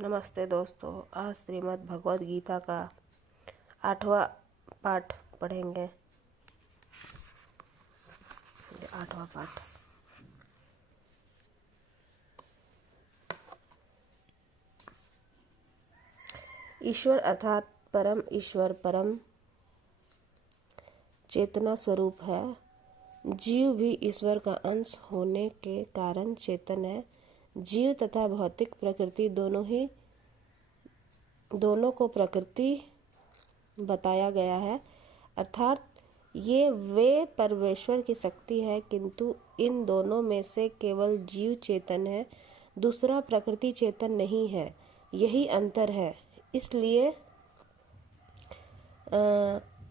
नमस्ते दोस्तों, आज श्रीमद् भगवद गीता का 8वां पाठ पढ़ेंगे। 8वां पाठ। ईश्वर अर्थात परम ईश्वर परम चेतना स्वरूप है। जीव भी ईश्वर का अंश होने के कारण चेतन है। जीव तथा भौतिक प्रकृति दोनों को प्रकृति बताया गया है, अर्थात ये वे परमेश्वर की शक्ति है, किंतु इन दोनों में से केवल जीव चेतन है, दूसरा प्रकृति चेतन नहीं है। यही अंतर है। इसलिए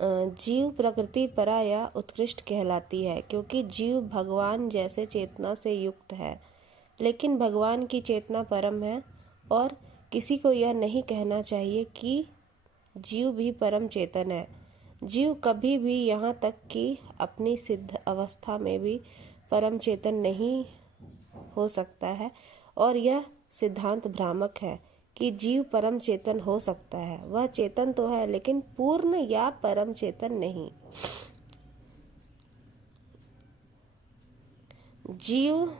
जीव प्रकृति परा या उत्कृष्ट कहलाती है, क्योंकि जीव भगवान जैसे चेतना से युक्त है, लेकिन भगवान की चेतना परम है और किसी को यह नहीं कहना चाहिए कि जीव भी परम चेतन है। जीव कभी भी, यहाँ तक कि अपनी सिद्ध अवस्था में भी परम चेतन नहीं हो सकता है, और यह सिद्धांत भ्रामक है कि जीव परम चेतन हो सकता है। वह चेतन तो है, लेकिन पूर्ण या परम चेतन नहीं। जीव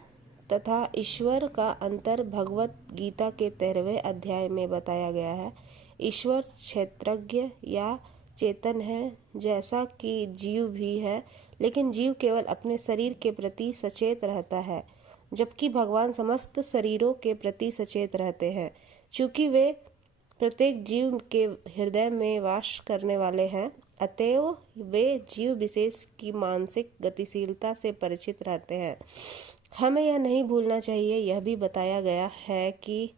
तथा ईश्वर का अंतर भगवत गीता के 13वें अध्याय में बताया गया है। ईश्वर क्षेत्रज्ञ या चेतन है, जैसा कि जीव भी है, लेकिन जीव केवल अपने शरीर के प्रति सचेत रहता है, जबकि भगवान समस्त शरीरों के प्रति सचेत रहते हैं। चूंकि वे प्रत्येक जीव के हृदय में वास करने वाले हैं, अतएव वे जीव विशेष की मानसिक गतिशीलता से परिचित रहते हैं। हमें यह नहीं भूलना चाहिए, यह भी बताया गया है कि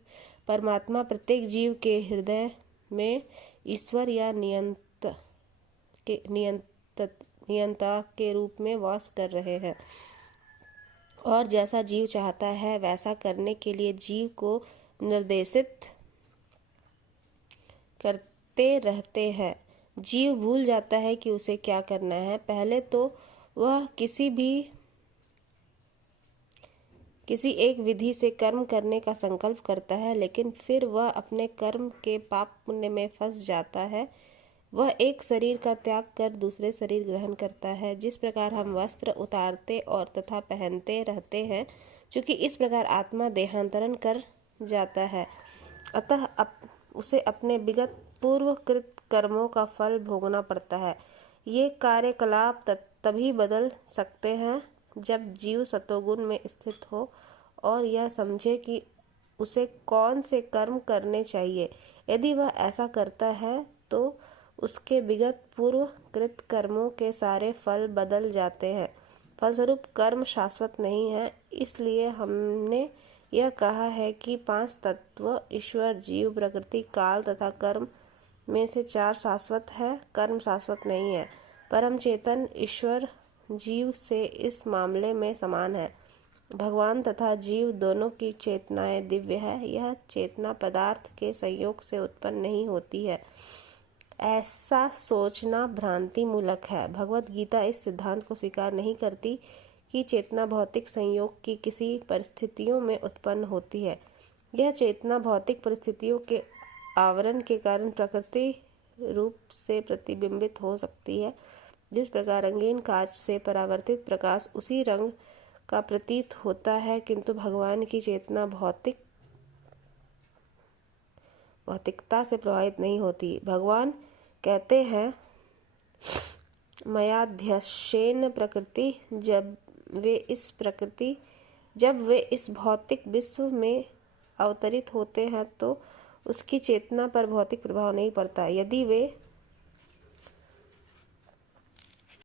परमात्मा प्रत्येक जीव के हृदय में ईश्वर या नियंता के रूप में वास कर रहे हैं, और जैसा जीव चाहता है वैसा करने के लिए जीव को निर्देशित करते रहते हैं। जीव भूल जाता है कि उसे क्या करना है। पहले तो वह किसी एक विधि से कर्म करने का संकल्प करता है, लेकिन फिर वह अपने कर्म के पाप पुण्य में फंस जाता है। वह एक शरीर का त्याग कर दूसरे शरीर ग्रहण करता है। जिस प्रकार हम वस्त्र उतारते और तथा पहनते रहते हैं, चूंकि इस प्रकार आत्मा देहांतरण कर जाता है, अतः उसे अपने विगत पूर्वकृत कर्मों का फल भोगना पड़ता है। ये कार्यकलाप तभी बदल सकते हैं जब जीव सतोगुण में स्थित हो और यह समझे कि उसे कौन से कर्म करने चाहिए। यदि वह ऐसा करता है तो उसके विगत पूर्वकृत कर्मों के सारे फल बदल जाते हैं। फलस्वरूप कर्म शाश्वत नहीं है। इसलिए हमने यह कहा है कि 5 तत्व ईश्वर, जीव, प्रकृति, काल तथा कर्म में से 4 शाश्वत है, कर्म शाश्वत नहीं है। परम चेतन ईश्वर जीव से इस मामले में समान है। भगवान तथा जीव दोनों की चेतनाएं दिव्य है। यह चेतना पदार्थ के संयोग से उत्पन्न नहीं होती है, ऐसा सोचना भ्रांति मूलक है। भगवत गीता इस सिद्धांत को स्वीकार नहीं करती कि चेतना भौतिक संयोग की किसी परिस्थितियों में उत्पन्न होती है। यह चेतना भौतिक परिस्थितियों के आवरण के कारण प्रकृति रूप से प्रतिबिंबित हो सकती है। जिस प्रकार रंगीन कांच से परावर्तित प्रकाश उसी रंग का प्रतीत होता है, किंतु भगवान की चेतना भौतिकता से प्रभावित नहीं होती। भगवान कहते हैं, मयाध्यक्षेण प्रकृति, जब वे इस भौतिक विश्व में अवतरित होते हैं तो उसकी चेतना पर भौतिक प्रभाव नहीं पड़ता। यदि वे